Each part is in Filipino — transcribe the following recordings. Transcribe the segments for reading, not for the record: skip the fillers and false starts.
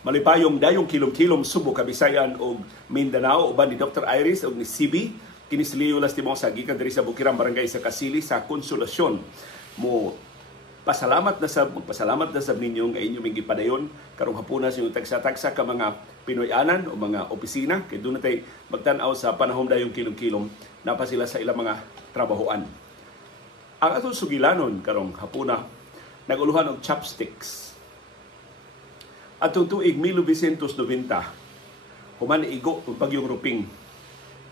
Malipayong dayong kilom-kilom Subo, Kabisayan ug Mindanao uban ni Dr. Iris ug ni CB kini Leo Lastimosa gikan diri sa Bukirang Barangay sa Kasili sa Konsolasyon. Mo pasalamat na sa ninyo nga inyo ming gipadayon karong hapuna sa inyong tagsa-tagsa ka mga Pinoyanan o mga opisina kay doon natay magtan-aw sa panahon dayong kilom-kilom napa sila sa ilang mga trabahoan. Ang atong sugilanon karong hapuna naguluhan og chopsticks. Atong tuig 1990, human igo ang bagyong Ruping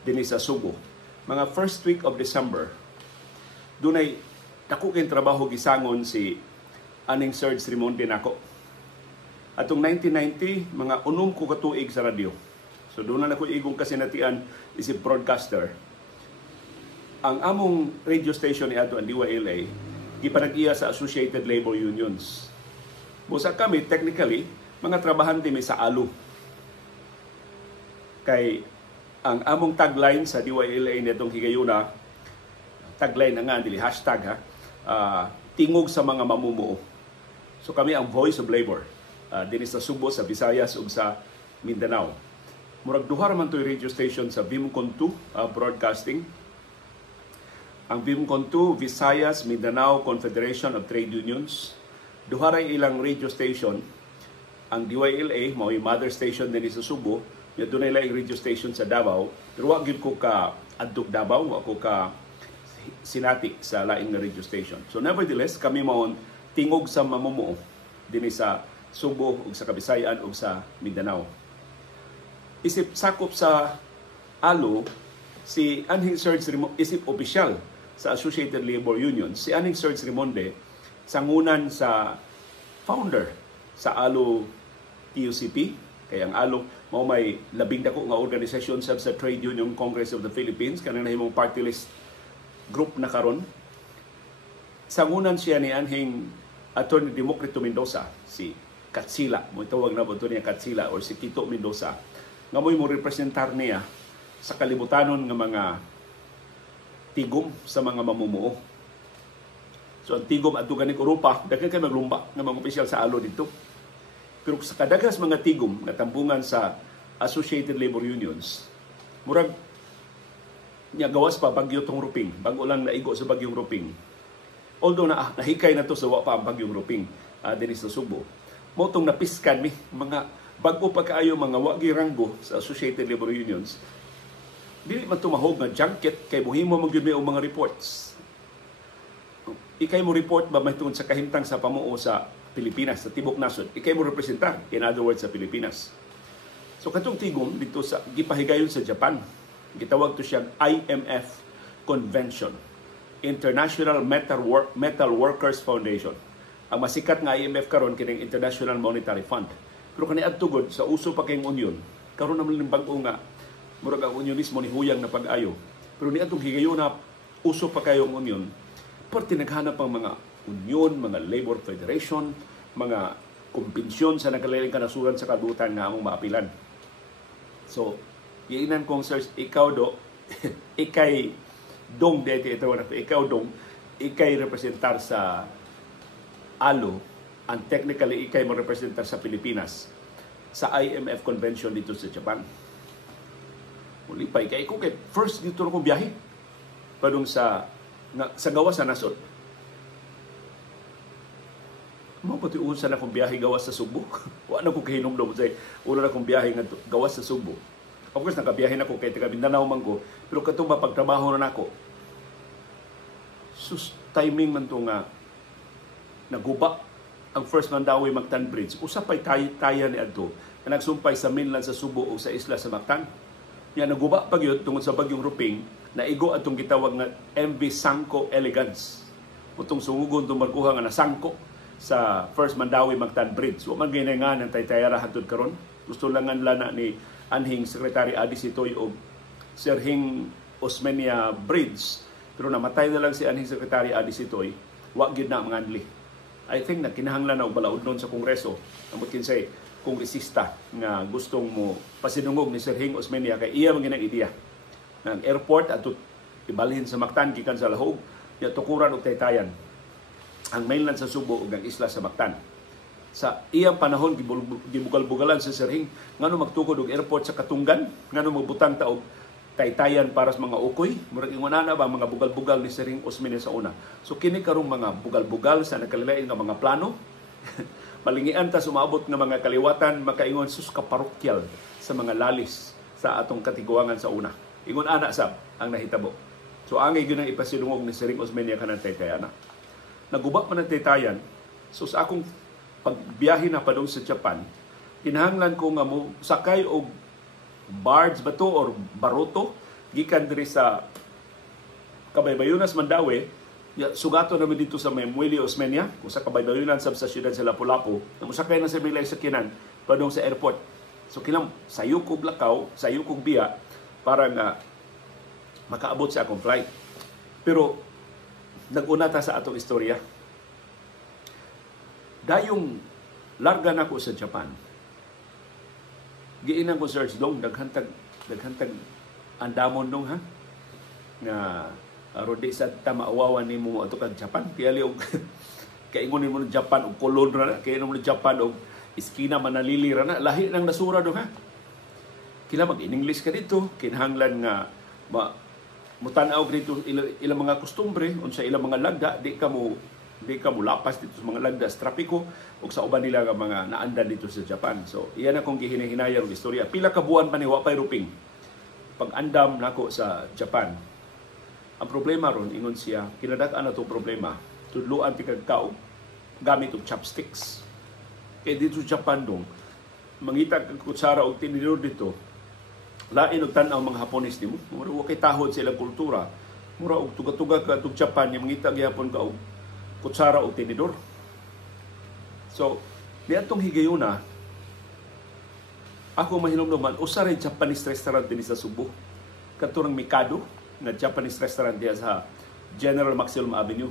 dinhi sa Subo. Mga first week of December, dunay dako kay trabaho gisangon si aning Serge Rimonde nako. Atong 1990, mga unom ko katuig sa radyo. So doon na ako igong kasinatian isip broadcaster. Ang among radio station ni ato ang DYLA gipanag-iya sa Associated Labor Unions. Busa kami technically mga trabahante may sa ALU. Kay ang among tagline sa DYLA nitong higayuna, tagline na nga, dili hashtag ha, tingog sa mga mamumuo. So kami ang voice of labor. Din sa Subo, sa Visayas ug sa Mindanao. Murag duha man to'y radio station sa Vimcon 2 broadcasting. Ang Vimcon 2, Visayas, Mindanao Confederation of Trade Unions. Duha ray ilang radio station. Ang DYLA, mao'y mother station din sa Subo, yung doon nila yung radio station sa Davao, pero wag yun ko ka adtog Davao, wag ko ka sinati sa laing na radio station. So nevertheless, kami maon tingog sa mamumuo din sa Subo, ug sa Kabisayan, ug sa Mindanao. Isip sakop sa ALO, si Anhing Serge Rimonde, isip opisyal sa Associated Labor Union, si Anhing Serge Rimonde, sangunan sa founder sa ALO TUCP, kaya ang ALO mao may labing dako nga organisasyon sa Trade Union Congress of the Philippines, kanang nahimong party list group na karon. Sangunan siya ni Anhing Attorney Democrito Mendoza, si Katsila, mo tawag na buto niya Katsila or si Tito Mendoza, nga mo representar niya sa kalibutanon nga mga tigom sa mga mamumuo. So ang tigom adto ganing Europa, daghan kay maglumba nga mga opisyal sa ALO dito. Pero sa kadagas mga tigom na tambungan sa Associated Labor Unions, murag niya gawas pa bagyo tong Ruping, bago lang naigo sa bagyong Ruping. Although nahikay na to sa wa pa ang bagyong Ruping din sa Subo. Mo tong napiskan mi mga bago pa kaayo mga wagi ranggo sa Associated Labor Unions. Dili man tumahog nga junket kay mohimo magyud mi og mga reports. Ikay mo report ba mahitungod sa kahimtang sa pamuo sa Pilipinas, sa Tibok Nasod, ikay mo representar, in other words, sa Pilipinas. So katong tigom dito sa gipahigayon sa Japan, gitawag to siyang IMF Convention, International Metal Workers Foundation. Ang masikat nga IMF karon kining International Monetary Fund. Pero kaniadto gud sa uso pa kayong union, karon naman ning bag-o nga murag ang unionismo ni huyang na pag-ayo. Pero niadtong higayon na uso pa kayong union, parte naghanap ang mga union, mga labor federation, mga kumpensyon sa nagkalaing kanasuran sa kadutan nga among maapilan. So, iinan kong search, ikaw do, ikay dong dete ito, ikaw dong, ikay representar sa ALO, and technically ikay mo representar sa Pilipinas sa IMF convention dito sa Japan. Muli pa, ikay ko kay first dito na kong biyahe padung sa gawas sa nasod. Mapatiun sa akong biyahe gawas sa Subo. Wala na ko kahinumdum sa una na akong biyahe nga gawas sa Subo. Of course, nakabiyahe na ko kay taga Mindanao man ko, pero katong mapagtrabaho na nako. Sus timing man to nga naguba ang First Mandawi Mactan Bridge. Usa pay taya ni adto na nagsumpay sa mainland sa Subo o sa isla sa Mactan. Nya naguba pag yun tungod sa bagyong Ruping, naigo atong gitawag nga MV Sangko Elegance. Utong sungugon itong markuha nga nasangko sa First Mandawi Mactan Bridge. Wa man ganyan nga ng taytayara hatod karon. Gusto lang lana ni Anhing Secretary Adi Sitoy o Sir Hing Osmeña Bridge. Pero namatay na lang si Anhing Secretary Adi Sitoy. Wa gyud na manganli. I think na kinahanglan na og balaod nun sa Kongreso. Amot kinsay kongresista nga gustong mo pasinungog ni Sir Hing Osmeña kay iya man ginang ideya. Ng airport at ibalhin sa Mactan gikan sa Lahog, ya tukuran og taytayan ang mainland sa Subo ug ang isla sa Mactan. Sa iyang panahon gibugal-bugalan sa Sirhing ngano magtukod og airport sa Katunggan, ngano magbutang ta og taytayan para sa mga ukoy, murag ingonana ba mga bugal-bugal ni Sirhing Osmeña sa una. So kini karong mga bugal-bugal sa nakalilain nga mga plano malingian ta sumabot nga mga kaliwatan makaingon sus ka parokyal sa mga lalis sa atong katiguangan sa una. Ingon ana sab ang nahitabo. So angay gyud ang ipasidungog ni Sirhing Osmeña kanang taytayana. Naguba man ang taytayan. So sa akong pagbiyahe na padung sa Japan, kinahanglan ko nga mo sakay og barge ba to or baruto gikan diri sa Kabaybayunas, Mandaue. Sugato namin dito sa Muelle Osmeña kung sa Kabaybayunan sa siyudad sa Lapu-Lapu. Musakay na sa bilay sa kinan padung sa airport. So kilang sayo kog lakaw, sayo kog biya para nga makaabot sa akong flight. Pero nag-una ta sa atong istorya. Dayong larga na ko sa Japan, giinang ko search dong, daghantag andamon dong ha, nga rodi sa tamaawawan ni mo ato kag Japan, kaya liog, kaingon mo ng Japan og kolon ra, kaingon mo ng Japan og iskina manalili ra na, lahi nang nasura dong ha. Kila mag-in-English ka dito, kinahanglan nga mutanaw dito ilang mga kustumbre, unsa ilang mga lagda, di ka mo lapas dito sa mga lagda sa trapiko o sa uban nila nga mga naandan dito sa Japan. So, iyan akong gihinahinayang istorya. Pila ka buwan pa ni wapay ruping pag-andam nako sa Japan. Ang problema ron, ingon siya, kinadak-an na itong problema, tudluan ti kagkao gamit og chopsticks. Kaya dito sa Japan dong, mangita kag kutsara og tinidor dito, lain og tan-aw mga Hapones nimo, mura wa kay tahod sa ilang kultura. Mura og tuga-tuga ka tug Japan, yung mangita gyapon ka og kutsara o tinidor. So, niadtong higayuna, ako mahinumduman, usaray Japanese restaurant din sa Subo. Katurang Mikado, na Japanese restaurant diya sa General Maximum Avenue.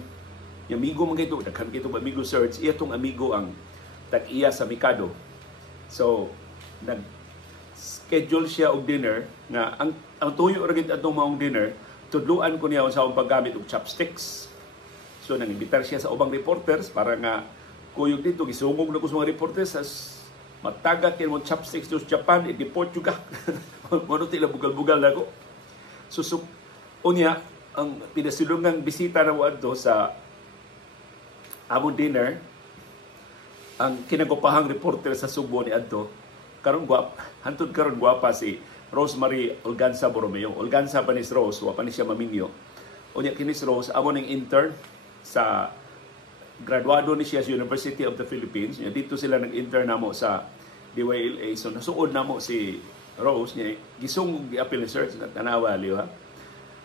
Yung amigo mga ito, daghan kito amigo search, iya tong amigo ang tag-iya sa Mikado. So, nag-schedule siya og dinner, na ang tuyo rin atong maong dinner, tudluan ko niya sa akong paggamit og chopsticks. So, nang-imbitar siya sa ubang reporters para nga kuyog dito, gisungog na ko sa mga reporters as matagat yung mga chopsticks to Japan, i-deport juga. Mano tila bugal-bugal na ko. So, unya, ang pinasilungang bisita na wadto sa among dinner, ang kinagupahang reporter sa Subo ni Adto, hantod karon gwapa si Rosemary Olganza Borromeo. Olganza pa ni Rose, wa pa ni siya maminyo. Unya kinis Rose, amo ning intern sa graduado ni siya sa University of the Philippines. Dito sila nag-intern namo sa DYLA. So nasuod namo si Rose niya gisungog gi-appeal ni search na tanawa liwa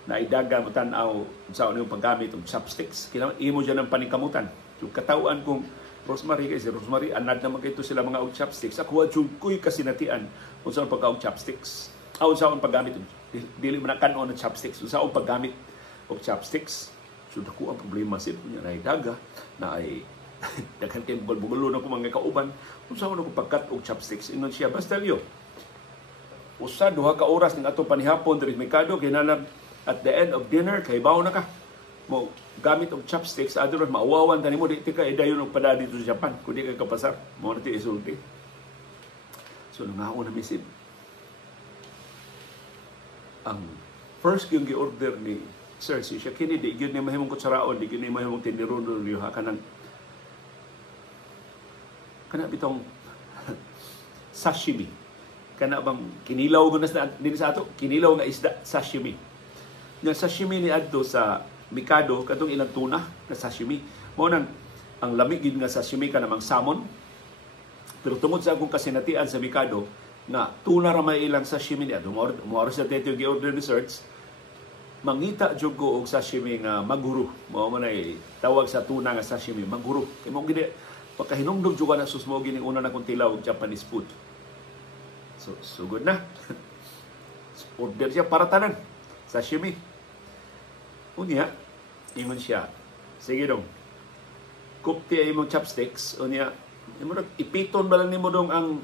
na idaga mo tan-aw sa ano yung paggamit ng chopsticks. Kailangan imo dyan ng panikamutan. So katawaan kong Rosemary, kasi Rosemary, anad naman kayo sila mga og chopsticks. Ako wadjud ko'y kasinatian kung saan pagka-og chopsticks. Kung saan paggamit, dili mo na kanon ng chopsticks. Kung saan paggamit og chopsticks. So dako ang problema sila niya na idaga na ay daghan kay bugal-bugulo na ko mga kauban. Kung saan ako pagkat og chopsticks. Inon siya, basta liyo. Usa, 2 ka oras ng atong panihapon diri Mikado, kinalang at the end of dinner, kay bawo na ka. Mo gamit og chopsticks, adro maawawan tani mo di ka idayon og pada dito sa Japan, kun di ka kapasar, mo na ti isulti. So nangaon na misib. Ang first yung gi-order ni Sir siya kini di gyud ni mahimong kutsaraon, di gyud ni mahimong tindiron niyo ha kanang kana bitong sashimi. Kana bang kinilaw gunas na din sa ato, kinilaw nga isda sashimi. Yung sashimi ni adto sa Mikado katong ilang tuna na sashimi. Mao nang ang lamig gid nga sashimi ka namang salmon. Pero tungod sa akong kasinatian sa Mikado na tuna ra may ilang sashimi ni adto, mo sa teto gi-order ni search. Mangita jud ko og sashimi nga maguro. Mao man ay tawag sa tuna nga sashimi maguro. Kay mo gid pagkahinungdog jud na susmogi ning una na kong tilaw og Japanese food. So good na. Order siya para tanan sashimi. Unya, ingon siya, sige dong, kupti ay imong chopsticks, unya, ipiton ba lang ni mo dong ang,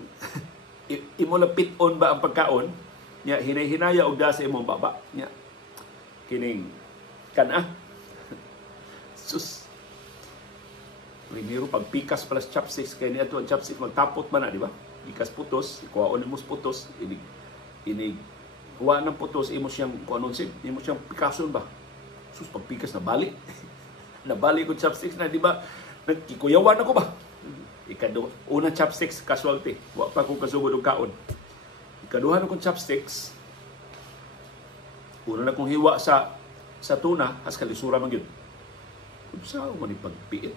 imo lang piton ba ang pagkaon, niya, hinay-hinaya o da sa imong baba, niya, kining, kana, sus, Primero, pagpikas pala sa chopsticks, kaya niya ito ang chopsticks, magtapot man na, di ba? Ikas putos, ikuhaon mo putos, inig, kuha ng putos, imo siyang, kuhanon sib, imo siyang pikason ba? Sus, pagpikas na balik. Nabalik ko chopsticks na, di ba? Nagkikuyawan ako ba? Unang chopsticks, casualty. Wa pa ko kasugod ng kaon. Ikaduhan akong chopsticks, una na kong hiwa sa tuna, as kalisura man yun. Sa ako man ipagpiit.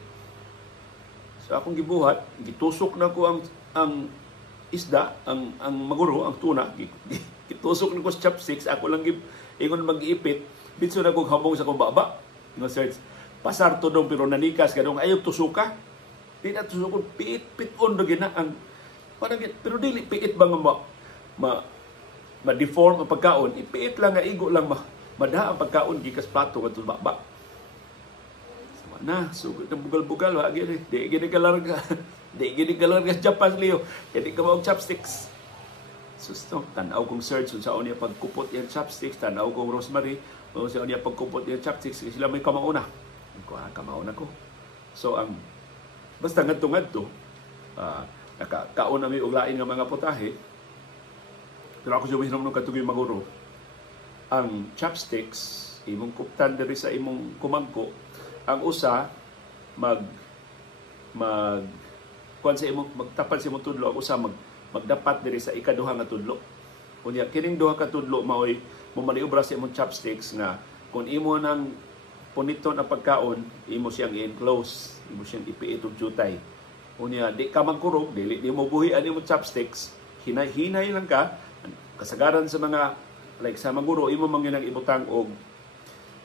So akong gibuhat, gitusok na ko ang isda, ang maguro, ang tuna, gitusok na ko sa chopsticks, ako lang ingon mag-iipit, bitso na kong hamong sa kong baba. No, search, pasar to dong pero nanikas kadong ayaw tusuka. Di na tusukon, piit-on do gina ang parang, pero dili piit ba nga ma-deform ang pagkaon, ipiit lang nga igo lang mada ang pagkaon gikas plato ngadto baba. Na, sugod ng bugal-bugal, wa gini. Di gini kalarga sa Japan, Leo. Hindi ka maog chopsticks. Susto, tanaw kong search, saan niya pagkupot yung chopsticks, tanaw kong rosemary, saan niya pagkupot yung chopsticks, sila may kamauna. Kamauna ko. So, basta ngadto-ngadto, nakakaon na may uglain ng mga putahe, pero ako siya minom ng katugoy maguro, ang chopsticks, imong kuptan diri sa imong kumangko, ang usa kuan sa imong magtapal sa imong tudlo, ang usa magdapat diri sa ikaduha nga tudlo. Kunya kining duha ka tudlo maoy mamaliobra sa imong chopsticks nga kung imo nang puniton ang pagkaon, imo siyang i-enclose, imo siyang ipiit og jutay. Kunya di ka magkurog, dili mo buhian imong chopsticks, hinay lang ka. Kasagaran sa mga like sa maguro, imo man gyud ibutang og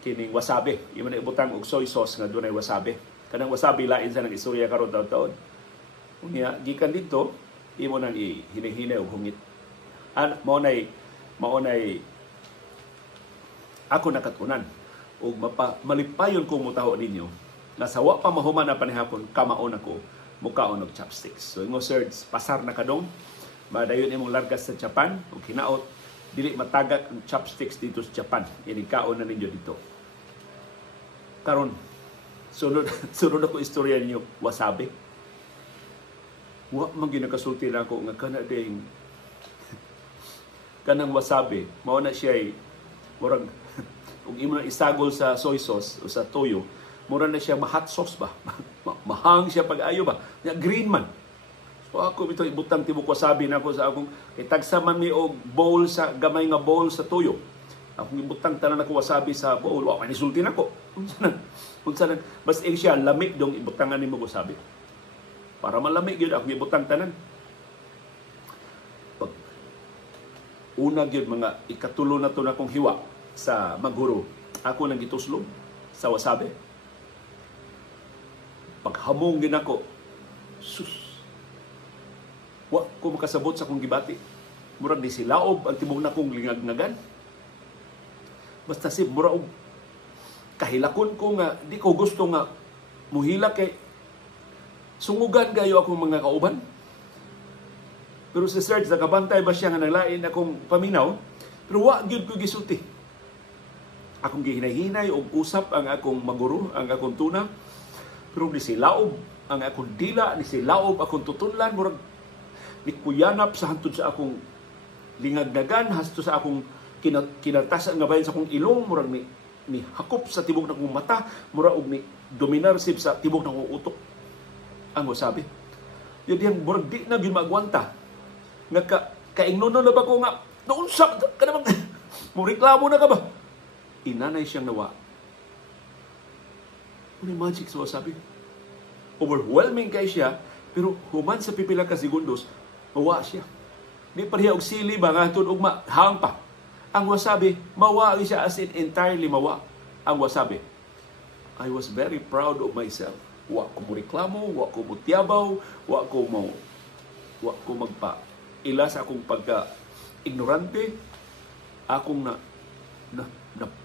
kining wasabi. Imo na ibutang og soy sauce nga dunay wasabi. Kanang wasabi lain sa nang istorya karon taon-taon. Unya gikan dito, imo nang ihinay-hinay og hungit. Maunay ako nakatunan og malipayon kong mutaho ninyo na sa wa pa mahuman na panihapon kamaon ako mukaon og chopsticks. So imo search pasar na kadong madayon imong largas sa Japan ug hinaot dili matagak ang chopsticks dito sa Japan. Inikaon na ninyo dito. Karon sunod ako istorya ninyo wasabi. Wa man ginakasulti na ako nga kanang wasabi mao na siya murag ug imo na isagol sa soy sauce o sa toyo, mura na siya ma-hot sauce ba? Mahang siya pag-ayo ba? Green man. So ako ito ibutang tibok wasabi na ako sa akong itagsaman mi og bowl sa gamay nga bowl sa toyo. Akong ibutang tanan ako wasabi sa bowl, wa man isulti nako. Unsa nang bas siya lamig dong ibutangan nimo wasabi. Para malamig gyud akong ibutang tanan. Pag una gyud mga ikatulo na to na kong hiwa sa maguro, ako nang gituslog sa wasabi. Paghamong din ako, sus, wa ko makasabot sa kong gibati. Murag di silaob ang tibok na kong lingag-ngagan. Basta si murag kahilakon ko nga, di ko gusto nga muhila kay sungugan kayo akong mga kauban. Pero sa search, nakabantay ba siya nga naglain akong paminaw, pero wa gyud ko gisulti. Akong gihinay-hinay o usap ang akong maguro, ang akong tuna. Pero ni silaob ang akong dila, ni silaob akong tutunlan, murag ni kuyanap sa hantod sa akong lingagdagan, hasto sa akong kinatasan nga bayan sa akong ilong, murag ni hakop sa tibok na akong mata, murag og ni dominarsip sa tibok na akong utok. Ang wasabi. Yun yan, murag di na gimagwanta. Nga kaingnono na ba ko nga, naunsak ka naman, muriklamo na ka ba? Inanay siyang nawa. Ano yung magic sa wasabi? Overwhelming kay siya, pero human sa pipila ka segundos, mawa siya. Di pareha og sili ba nga tud og mahang pa. Ang wasabi, mawa siya as in entirely mawa. Ang wasabi. I was very proud of myself. Wa ko mo reklamo, wa ko mo tiyabaw, wa ko magpa ila sa akong pagka ignorante. Akong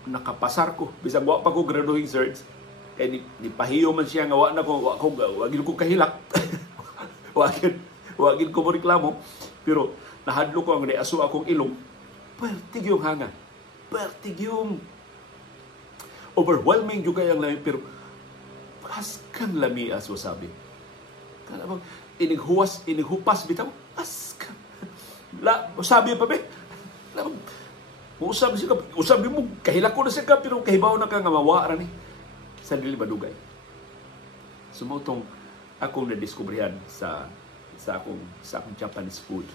nakapasar ko bisag wa pa ko graduating search kay ni pahiyo man siya nga wa gid ko kahilak. wa gid ko mo reklamo, pero nahadlo ko ang aso akong ilong. Pertig yung hanga. Pertig yung overwhelming yung kayang lamin, pero Askan lami as wasabi. Kana bang inighupas bitaw. Askan. Wasabi pa be. Usab siya, usab mo, kahilako na siya ka, pero kahibaw na ka nga mawara ni sa dili madugay. Sumutong akong nadiskubrihan sa akong Japanese food.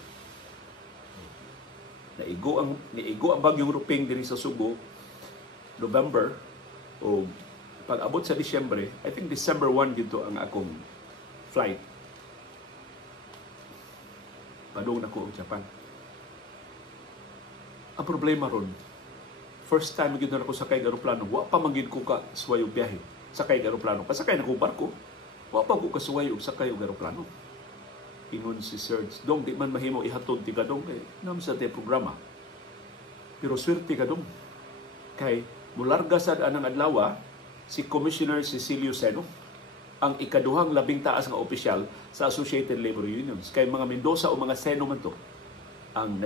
Niigo ang bagyong Ruping diri sa Subo November o pag-abot sa Disyembre, I think December 1 dito ang akong flight. Padung na ko ang Japan. Ang problema ron, first time gid na ako sakay ng aeroplano, wa pa magid ko ka suwayo biyahe. Sakay ng aeroplano, pasakay na ko barko, wa pa ko kasuwayo sakay og aeroplano. Ingon si Serge, dong di man mahimo ihatod ti kadong kay nam sa te programa. Pero swerte kadong kay mularga sad anang adlaw si Commissioner Cecilio Seno, ang ikaduhang labing taas nga opisyal sa Associated Labor Unions. Kay mga Mendoza o mga Seno man to ang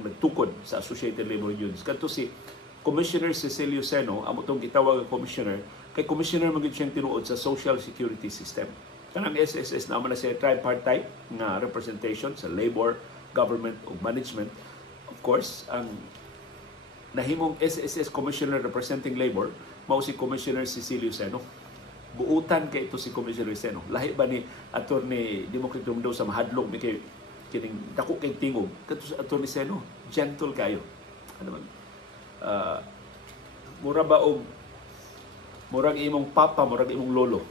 nagtukod sa Associated Labor Unions. Kadto si Commissioner Cecilio Seno, amo tong gitawag nga commissioner, kay commissioner magid siyang tinuod sa Social Security System. Kanang SSS naman na siya tripartite na representation sa labor, government ug management. Of course, ang nahimong SSS Commissioner representing labor mao si Commissioner Cecilio Seno. Buutan kay ito si Commissioner Seno. Lahi ba ni Attorney Democrito Mendoza mahadlok mi kay kining dako kay tingog kadto sa Attorney Seno, gentle kayo. Ano man? Mura ba og murag imong papa, murag imong lolo.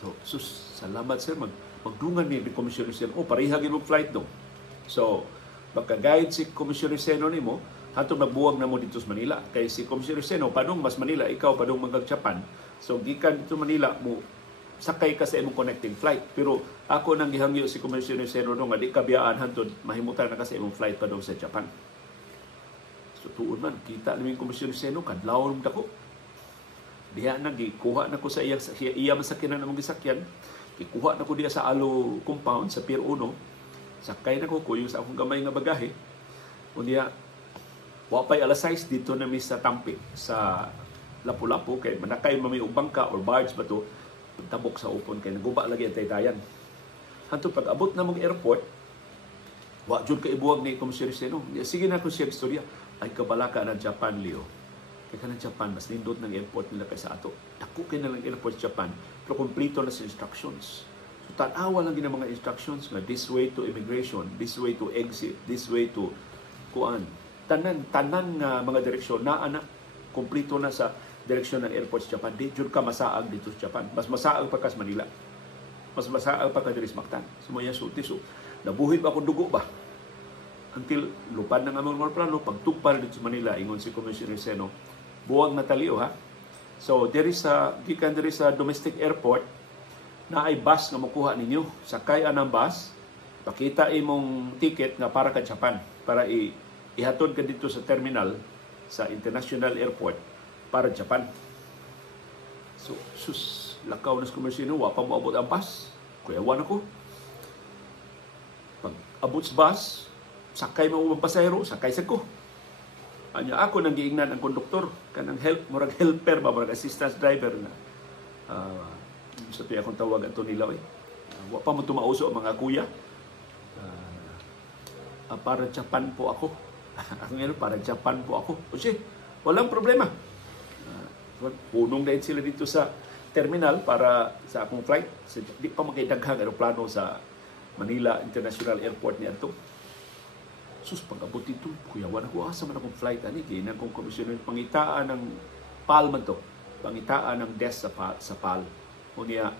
So, salamat sir, magdungan ni Commissioner Seno. Pareha gid mo flight do. So, magka-guide si Commissioner Seno nimo hantong magbuwag na mo dito sa Manila. Kay si Commissioner Seno padung mas Manila, ikaw padung mag Japan. So, gikan dito Manila mo sakay ka sa imong connecting flight. Pero ako nang gihangyo si Commissioner Seno nga di kabiyaan hantod mahimutan na ka sa imong flight padung sa Japan. So, tuon man kita naming Commissioner Seno kadlawon dako. Diha na gikuha na ko sa iya masakyanan namong gisakyan. Gikuha na ko diha sa Alo compound sa Pier 1. Sakay na ko kuyo sa akong gamay nga bagahe. Unya wa pay alas 6 dito na mi sa Tampi sa Lapu-Lapu kay manakay mami og bangka or barge ba to tabok sa upon kay naguba lagi ang taytayan. Hanto pag abot na mong airport, wa jud ka ibuwag ni Commissioner Seno. Sige na ko siya istorya. Ay kabalaka na Japan, Leo. Kaya ng Japan, mas nindot ng airport nila kaysa ato. Dako kayo na lang airport sa Japan, pero kompleto na sa instructions. So, tanawa lang yung mga instructions nga, this way to immigration, this way to exit, this way to kuan. Tanan nga mga direksyon na anak, kompleto na sa direksyon ng airport sa Japan. Di jud ka masaag dito sa Japan. Mas masaag pa ka sa Manila. Mas masaag pa ka diri sa Mactan. Sumaya sulti. So, nabuhid pa akong dugo ba? Until lupad ng among mga plano, pagtugpal dito sa Manila, ingon si Commissioner Seno, buwag na taliw ha. So, gikan diri sa domestic airport, na ay bus nga makuha ninyo. Sakay anang bus, pakita imong ticket nga para ka Japan, para ihatod ka dito sa terminal, sa international airport, para Japan. So, lakaw na sa Commissioner, wa pa moabot ang bus. Kuyawan ako. Pag abot sa bus, sakay mo ang pasahero, sakay sa ko. Anya ako nang giingnan ang konduktor, kanang murag helper ba, murag assistance driver na. Sa tuya akong tawag ato nila wa pa mo tumauso ang mga kuya. Para Japan po ako. Ako ngayon, para Japan po ako. O siya, walang problema. Punong dahil sila dito sa terminal para sa akong flight. Di pa magkaidaghang aeroplano sa Manila International Airport ni Anto. Sus, pag-abot dito, kuyawan ako, asa man akong flight, kaya akong komisyoner, pangitaan ng PAL man to, pangitaan ng desk sa PAL. O niya,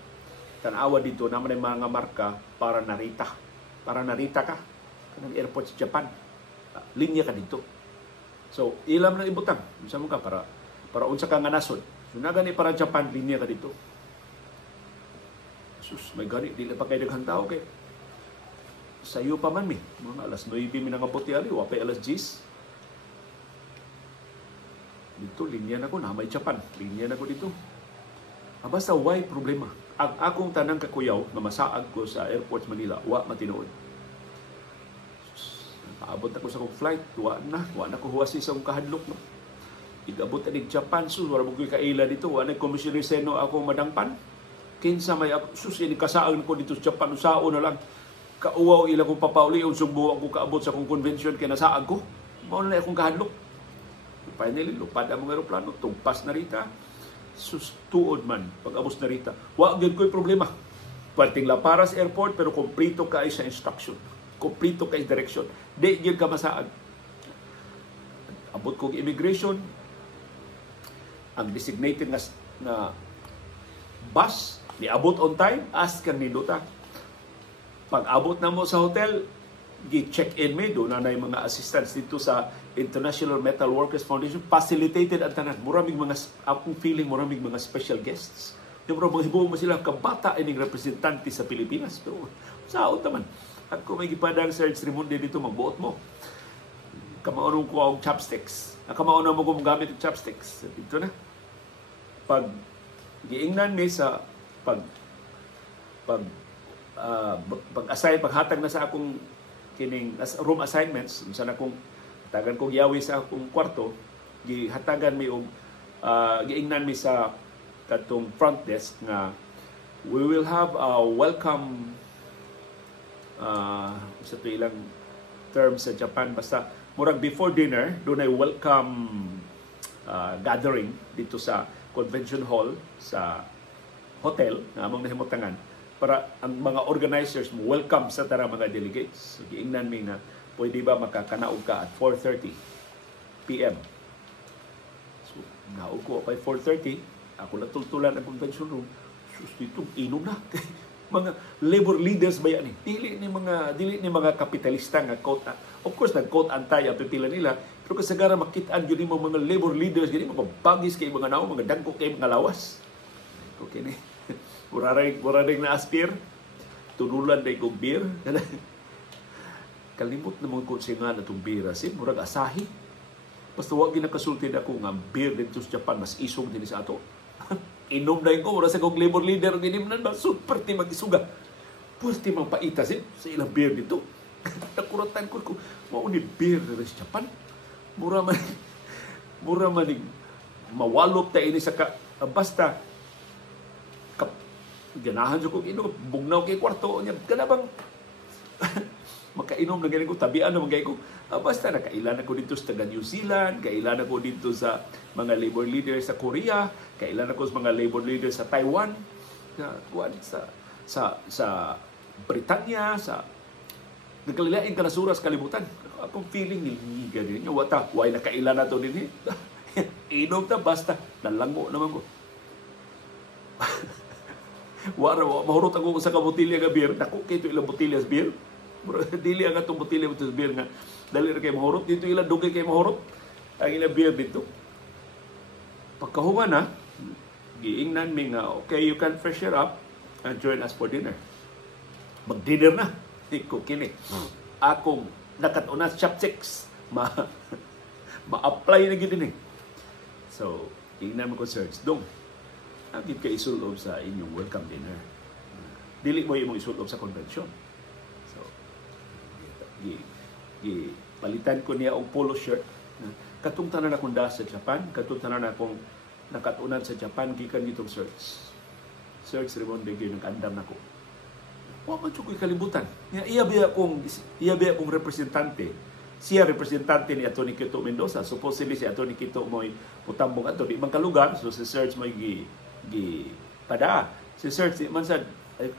tanawa dito, naman ay mga marka para Narita. Para Narita ka, kanang airport sa Japan. Linya ka dito. So, ilam na ibutang. Bisa mo ka, para unsa ka nga nasod. So, nagani para Japan, linya ka dito. Sus, may gani, di pa kayo daghang tao kay sayo pa man mga alas 9 minangabuti ali, wapay alas 10. Dito, linya na ko, na may Japan. Linya na ko dito. Basta, why problema? Ang akong tanang kakuyaw na masaag ko sa airport Manila, wa matinood. Paabot ako sa akong flight, wa na ko huwasi sa akong kahadlok. No? Igabot anig Japan, sus, wala mo kaila dito. Wala Commissioner Seno ako madangpan. Kinsa may ako, sus, ini kasaan ko dito sa Japan, usao na lang. Kauwaw ila kong papauli, sumbo ako kaabot sa akong convention, kaya nasaan ko. Mauna na akong kahadlok. Finally, lupad ang mga aeroplano, tugpas na rita. Sus, tuod man, pag-abos na rita. Wag yun ko'y problema. Parting La Paras Airport, pero kumplito ka sa instruction. Kumplito ka sa direction. Di yun ka masaan. Abot kong immigration, ang designated na bus, niabot on time, ask kang niluta. Pag abot na mo sa hotel, gi-check-in me, doon na yung mga assistants dito sa International Metal Workers Foundation, facilitated ang tanan. Maraming mga, akong feeling, maraming mga special guests. Yung mga hibuong mo sila, kabata ining representante sa Pilipinas. Pero sao naman, ako may gipadang Sir Rimonde dito, magbuot mo. Kamaunong ko ang chopsticks. Kamaunong mo gumagamit ng chopsticks. Ito na. Pag giingnan mi sa paghatag na sa akong kining room assignments, sa akong tagan kong yawi sa akong kwarto, gihatagan mi og giingnan mi sa katong front desk nga we will have a welcome sa ilang term sa Japan, basta murag before dinner doon ay welcome gathering dito sa convention hall sa hotel na among nahimutangan para ang mga organizers mo welcome sa tara mga delegates. So, giingnan mi na pwede ba makakanaog ka at 4:30 p.m. So, naog ko pa 4:30, ako natultulan ang convention room. Sus, dito inom na. Mga labor leaders ba yan eh? Dili ni mga kapitalista nga quote. Of course, nag-quote antay ang pipila nila. Pero kasagara makitaan yun yung mga labor leaders, yun mga bagis kay mga nao, mga dagko kay mga lawas. Okay ni. Murarig na aspir. Tunulan na ikong beer. Kalimot na mga konsengan na itong beer. Kasi murag asahi. Basta huwag ginakasultin ako nga beer dito sa Japan, mas isong din sa ato. Inom na ko, mura sa kong labor leader, ginimnan ba? Super ti mag-isuga. Pwerte mang paita sa ilang beer dito. Nakuratan ko, maunid beer na sa Japan. Mura man mawalop ta ini sa basta ganahan sa kong inom, bugnaw kay kwarto niya, ganabang makainom na ganyan ko, tabian na magay ko. Basta nakailan ako dito sa taga New Zealand, kailan ako dito sa mga labor leaders sa Korea, kailan ako sa mga labor leaders sa Taiwan, sa Britanya, sa nagkalilain ka na suras kalibutan. Akong feeling niliga din niya, why nakailan na ito din inom na, basta nalango naman ko. Mahurot ako sa kabutilya nga beer, naku kayo ito ilang butilya sa beer. Dili ang atong butilya sa beer nga dali na kayo mahurot, dito ilang dugay kayo mahurot ang ilang beer dito. Pagkahuman na, giingnan mi nga, okay, you can freshen up and join us for dinner. Mag-dinner na. Iko kini. Akong nakatuna chopsticks ma-apply na gid ni. So, ingnan mo ko search dong. Agit ka isulob sa inyong welcome dinner. Dili mo imong isulob sa convention. So, palitan ko niya og polo shirt. Katong tanan akong da sa Japan, katong tanan akong nakatunan sa Japan, gikan ditong search. Search Rimonde gyud nag-andam nako. Wa man jud ko'y kalibutan. Iya biya akong representante. Siya representante ni Atty. Kito Mendoza. Supposedly si Atty. Kito mo'y putambong ato di man kalugar, so si search mo'y pada. Si search man sad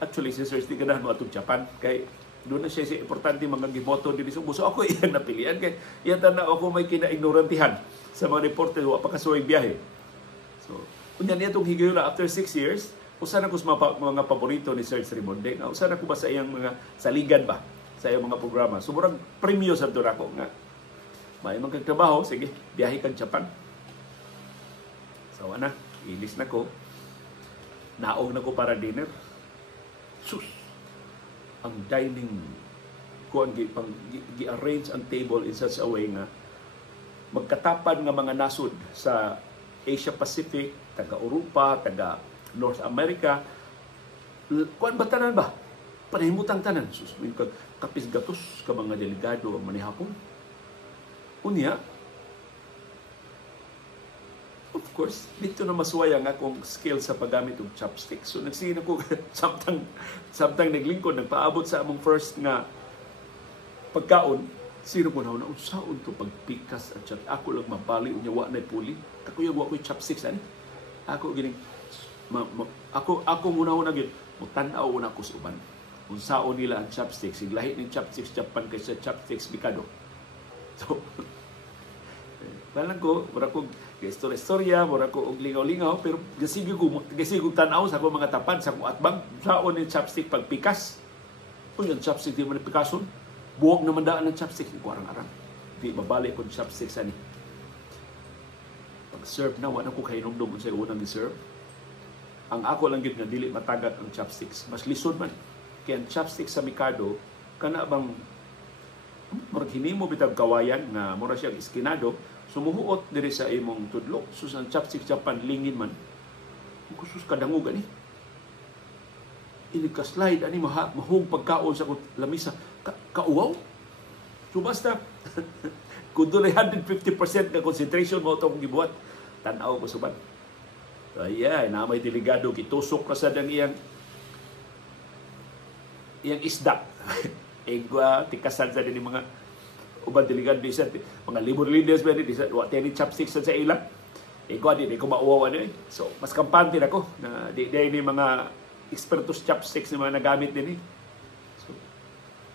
actually si search di ganahan mo atong Japan kay doon na siya si importante mga giboto din sa buso ako iyang napilian kay iya tanaw ako may kinaignorantihan sa mga reporter wa pa kasuway biyahe. So kunya niya tong higayon after 6 years usa na ko sa mga paborito ni Sir Rimonde nga usa na ko ba sa iyang mga saligan ba sa iyang mga programa. So murag premyo sa dura ko nga may magtrabaho, sige biyahe kang Japan. So ana ilis na ko. Naog na ko para dinner. Sus! Ang dining ko ang gi-arrange ang table in such a way nga magkatapan nga mga nasod sa Asia Pacific, taga-Europa, taga-North America. Kuan ba tanan ba? Panahimutang tanan. Sus, kapis-gatos ka mga delegado ang manihapon. Unya, Of course, dito na masuway ang akong skill sa paggamit ng chopstick. So nagsigin ako samtang naglingkod, nagpaabot sa among first nga pagkaon. Sino ko na unsaon to pagpikas at chat. Ako lang mabali unya wa na puli. Kakuyog wa ko chopsticks ani. Ako gining ako muna gid mo tan-aw una ko sa uban. Unsaon nila ang chopsticks, siglahi ning chopsticks Japan kaysa chopsticks Mikado. So balang ko, mura ko istorya, mura ko og lingaw-lingaw, pero gasigi ko tan-aw sa akong mga tapan sa akong atbang, saon ni chopstick pagpikas. Kung yung chopstick di man pikason, buwag naman daan ng chopstick, ko arang-arang. Di mabalik ko chopstick sa ni. Pag-serve na, wala ko kainumdum sa unang ni-serve. Ang ako lang yun nga, dili matagak ang chopsticks. Mas lisod man. Kaya ang chopsticks sa Mikado, kana bang murag hinimo bitag kawayan nga mura siya iskinado, sumuhuot diri sa imong tudlo. Sus ang chopsticks Japan lingin man. Kusus kadangog ani. Ini ka slide ani mahug pagkaon sa lamisa. Kauwaw. So basta kung doon ay 150% na concentration mo itong gibuhat, tanaw ko suban. Ay, na may delegado kitusok na sa iyang isda. Egwa, tikasan sa din mga uban delegado di sa mga labor leaders ba di sa wa tani chopsticks sa ilang. Egwa di ko mauwaw ani. So mas kampante nako na di ni mga expertos chopsticks na mga nagamit din. So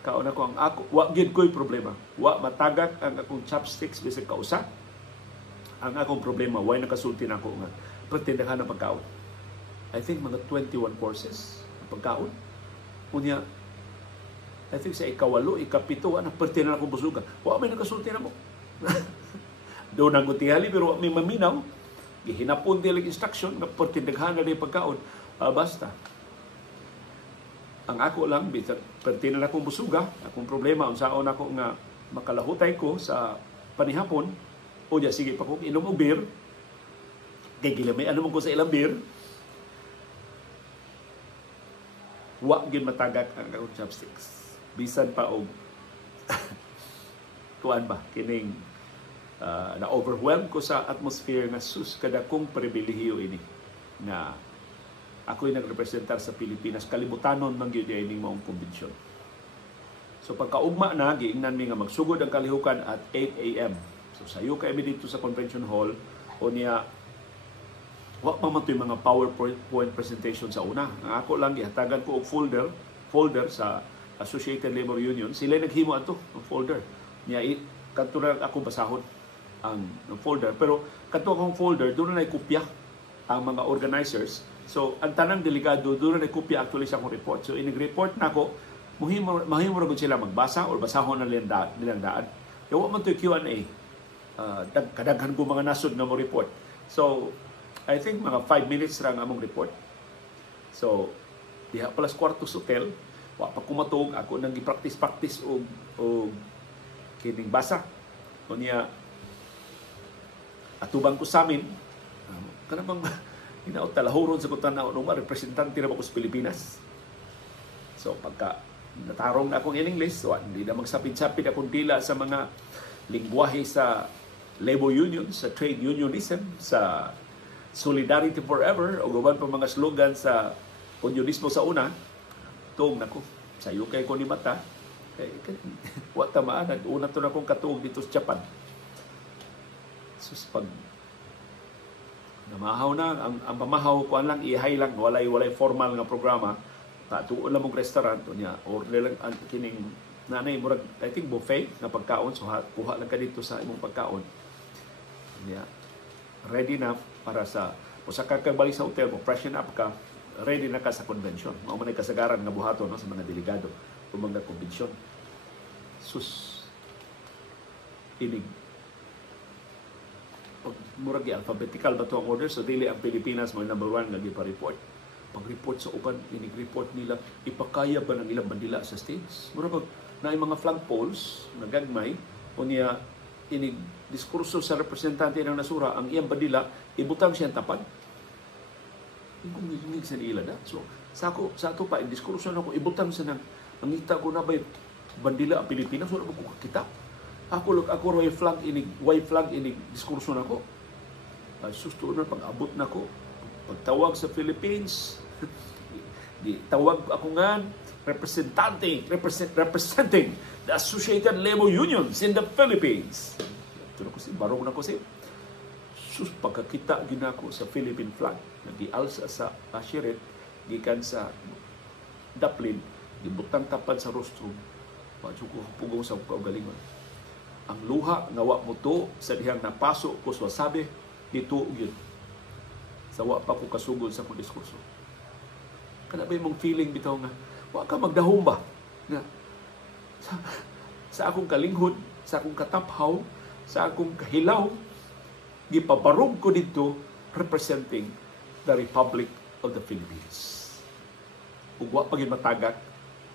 kauna ko ang ako wa gid ko'y problema. Wa matagak ang akong chopsticks bisag kausa. Ang akong problema why nakasulti na ako nga pretendahan na pagkaon. I think mga 21 courses ang pagkaon. Unya I think sa ikawalo, ikapito, pertinan akong busugan. Wa may nakasulti na mo. Doon ang tingali, pero wa may maminaw. Gihinapon nila instruction, na pertindaghan na rin pagkaon. Basta. Ang ako lang, pertinan akong busuga, akong problema, unsaon ako nga makalahutay ko sa panihapon, o diya, sige pa kong inom o beer, kay gilamay, ano mo ko sa ilang beer, wa gin matagak ang akong chopsticks. Bisan pa og kuan ba kining na-overwhelm ko sa atmosphere nga sus kada kong pribilehiyo ini na ako'y nagrepresentar sa Pilipinas, kalibutanon man gyud ining maong konbensyon. So pagkaugma na giingnan mi nga magsugod ang kalihukan at 8 AM. So sayo kay mi dito sa convention hall o niya wa pa man to'y mga PowerPoint presentation sa una. Ang ako lang gihatagan ko og folder sa Associated Labor Union. Sila naghimo ato ng folder. Niya kadto na ako basahon ang folder, pero kadto akong folder doon na kopya ang mga organizers. So ang tanang delegado doon na kopya actually sa akong report. So inig-report na ako, mahimo ra gud sila magbasa or basahon ang nilang daan. Yawa man to Q&A. Kadaghan ko mga nasod nga mo report. So I think mga 5 minutes ra ang among report. So diha palas kwartos hotel. Wa pa kumatog ako nang gi-practice og kining basa. Unya atubang ko sa amin kanang hinaot talahuron sa kutanaw ng mga representante na ako sa Pilipinas. So pagka natarong na akong in English, so hindi na magsapid-sapid akong dila sa mga lingwahe sa labor union, sa trade unionism, sa solidarity forever, o guban pa mga slogan sa unionismo sa una. Tuong nako, sayo kay ko ni mata. Wa tamaan, una to na kong katuog dito sa Japan. Sus pag namahaw na, ang pamahaw ko lang, ihay lang, walay formal nga programa. Tuon lang mong restaurant, niya, order lang, kining nanay, murag, I think buffet na pagkaon, so kuha lang ka dito sa imong pagkaon. Niya, ready na para sa, o sa kakabalik sa hotel mo, freshen up ka, ready na ka sa convention. Mao man ay kasagaran nga buhaton no, sa mga delegado o mga convention. Sus inig murag alphabetical ba to ang order, so dili ang Pilipinas mo number 1 nga gipa-report. Pag-report sa uban, inig-report nila ipakaya ba ng ilang bandila sa stage. Murag na mga flag poles nagagmay unya inig diskurso sa representante ng nasura, ang iyang bandila ibutang siyang tapat. Kung nginig sa nila na. So, sa ato pa, in diskurso na ako, ibutang sa nang, nangita ko na ba bandila ang Pilipinas, wala ba ko kakita? Ako white flag inig diskurso na ako. Susto na pag-abot na ko. Pagtawag sa Philippines, tawag ako nga representing the Associated Labor Unions in the Philippines. Pero kasi barong na ko si pagkakita ginako sa Philippine flag, nagialsa sa Ashiret, gikan sa Daplin, gibutang tapan sa rostrum, pagsuko pugong sa kaugalingon. Ang luha nga wa mo to sa dihang napaso ko sa wasabi, dito yun. Sa wa pa ko kasugod sa akong diskurso. Kana ba mong feeling bitaw nga, wa ka magdahom ba? Nga, sa akong kalinghod, sa akong kataphaw, sa akong kahilaw, gipabarog ko dito representing the Republic of the Philippines. Ug wa pa gyud matagak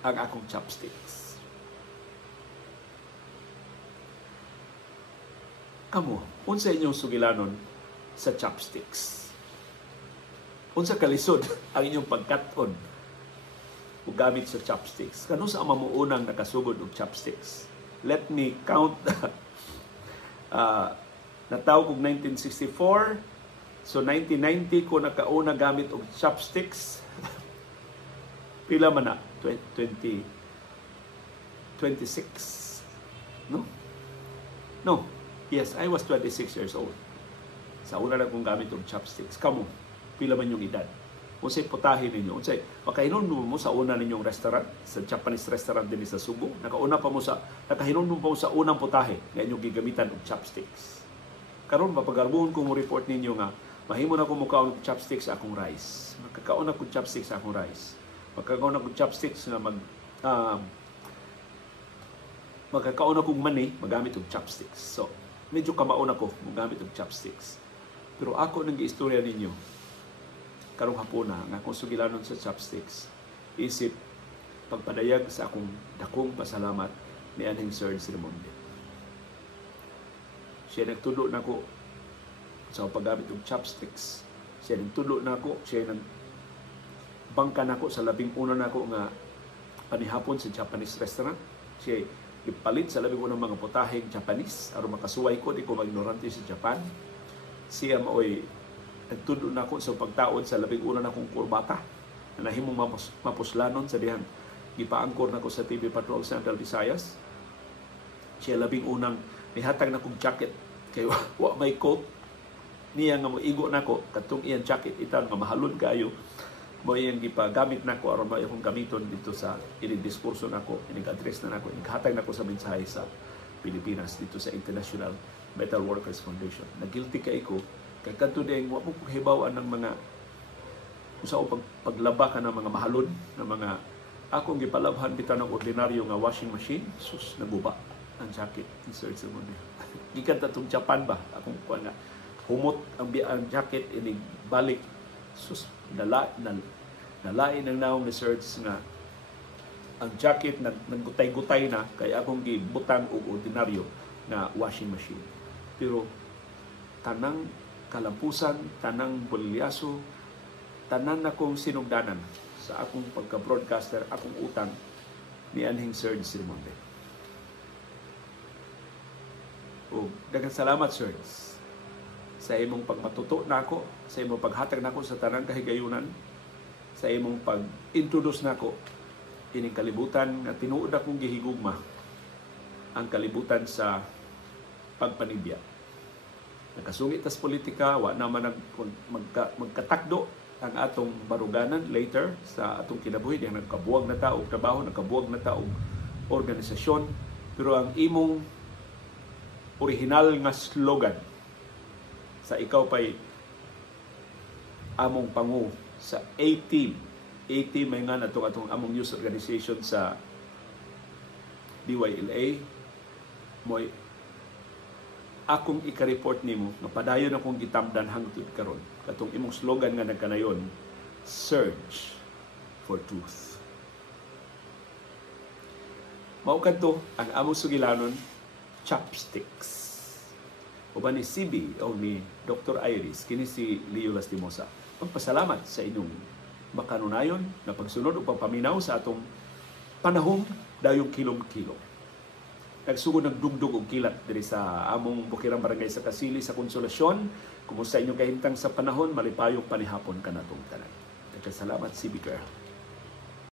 ang akong chopsticks. Kamo, unsa inyong sugilanon sa chopsticks? Unsa kalisod ang inyong pagkat-on ug gamit sa chopsticks? Kano sa mamuunang nakasugod og chopsticks? Let me count. Natawag kong 1964. So 1990 ko nakauna gamit og chopsticks. Pila man na? 26. No? No. Yes, I was 26 years old. Sa una na kong gamit og chopsticks. Kamo, pila man yung edad? Unsay putahe ninyo? Unsay makahinom mo sa una ninyong restaurant, sa Japanese restaurant din sa Subo? Nakahinom mo sa unang putahe nga inyong gigamitan og chopsticks. Karon mapagabuhon ko mo report ninyo nga mahimo na ko mukaon og chopsticks sa akong rice. Makakaon ako chopsticks sa akong rice. Makakaon ako chopsticks nga magkakaon akong mani magamit og chopsticks. So medyo kamaon ako magamit og chopsticks. Pero ako nang giistorya ninyo karong hapuna nga akong sugilanon sa chopsticks isip pagpadayag sa akong dakong pasalamat ni Anhing Sir Srimonde. Siya nagtulo na ko sa paggamit ng chopsticks. Siya nagtulo na ko, siya bangka na ko sa labing una na ko nga panihapon sa Japanese restaurant. Siya ipalit sa labing unang mga putaheng Japanese aron makasuway ko, di ko magignorante sa Japan. Siya maoy nagtulo na ko sa pagtaon sa labing una na kong kurbata na nahimong mapuslanon sa dihang gipaangkor na ko sa TV Patrol Central Visayas. Siya labing unang nihatag na kong jacket kay wa may coat niya nga moigo nako katong iyang jacket itan nga mahalon kayo mo iyang gipagamit nako aron mao akong gamiton dito sa ining diskurso nako, ining address na nako, ining hatag nako sa mensahe sa Pilipinas dito sa International Metal Workers Foundation. Nagilty kay ko kay kadto ding wa mo hibaw-an ng mga usaw paglaba ka ng mga mahalon ng mga akong gipalabhan bitaw ng ordinaryo nga washing machine, sus naguba ang jacket ni Sir Srimonde. Gikan tatong Japan ba akong kuha nga humot ang jacket inig balik sus nalain ang naong research nga ang jacket nagutay-gutay na kay akong gibutang og ordinaryo na washing machine. Pero tanang kalampusan, tanang bolilyaso, tanan akong sinugdanan sa akong pagka-broadcaster, akong utang ni Anhing Sir Srimonde. O daghang salamat, Sir, sa imong pagmatuto nako, sa imong paghatag nako sa tanang kahigayunan, sa imong pag-introduce nako ining kalibutan nga tinuod akong gihigugma, ang kalibutan sa pagpanibya. Nakasungit tas politika, wa naman magkatakdo ang atong baruganan later sa atong kinabuhi. Diyan nagkabuwag na taog trabaho, nagkabuwag na taog organisasyon, pero ang imong original nga slogan sa ikaw pa'y among pangu sa A-Team may nga atong among news organization sa DYLA mo'y akong ika-report nimo nga padayon akong gitamdan hangtod karon katong imong slogan nga nagkanayon, Search for Truth. Mao kadto ang among sugilanon, chopsticks. Uban ni CB o ni Dr. Iris, kini si Leo Lastimosa. Pagpasalamat sa inyong makanunayon na pagsunod o pagpaminaw sa atong panahong dayong kilom-kilom. nagsugod nagdugdog og kilat diri sa among Bukirang Barangay sa Kasili sa Konsolasyon. Kumusta inyong kahimtang sa panahon, malipayong panihapon kanatong tanan. Salamat, CB Girl.